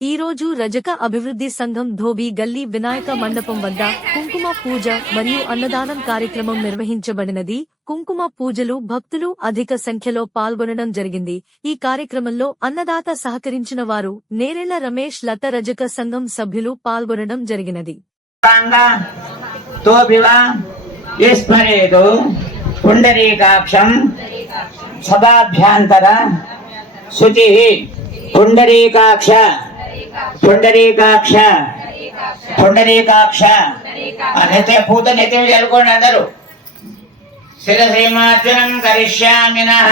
ఈ రోజు రజక అభివృద్ధి సంఘం ధోబీ గల్లీ వినాయక మండపం వద్ద కుంకుమ పూజ మరియు అన్నదానం కార్యక్రమం నిర్వహించబడినది. కుంకుమ పూజలు భక్తులు అధిక సంఖ్యలో పాల్గొనడం జరిగింది. ఈ కార్యక్రమంలో అన్నదాత సహకరించిన వారు నేరెళ్ల రమేష్ లత రజక సంఘం సభ్యులు పాల్గొనడం జరిగినది. పుండరీకాక్ష పుండరీకాక్ష పుండరీకాక్ష నెత్తి పూత నెత్తి చల్లుకోండి అందరూ. శిరశ్రీమార్జనం కరిష్యామినః.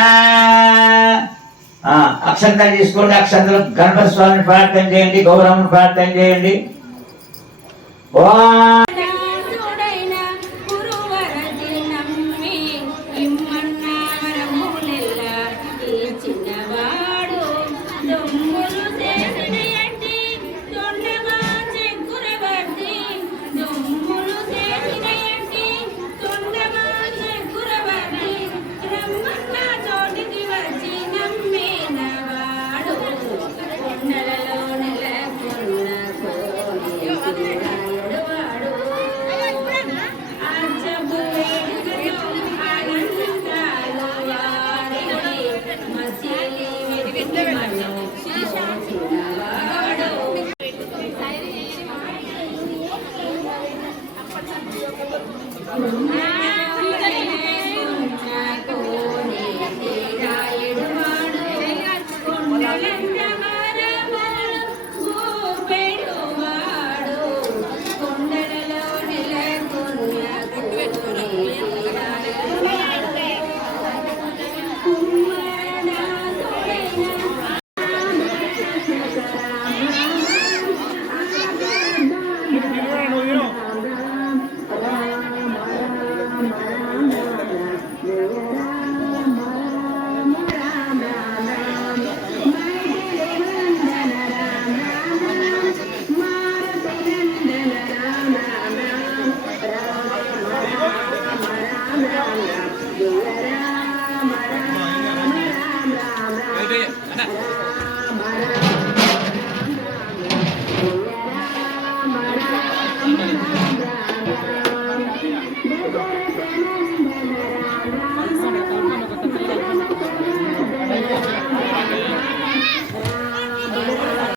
అక్షంతలు తీసుకోండి. అక్షంతలు గణపతి స్వామిని ప్రార్థన చేయండి, గౌరమ్మను ప్రార్థన చేయండి.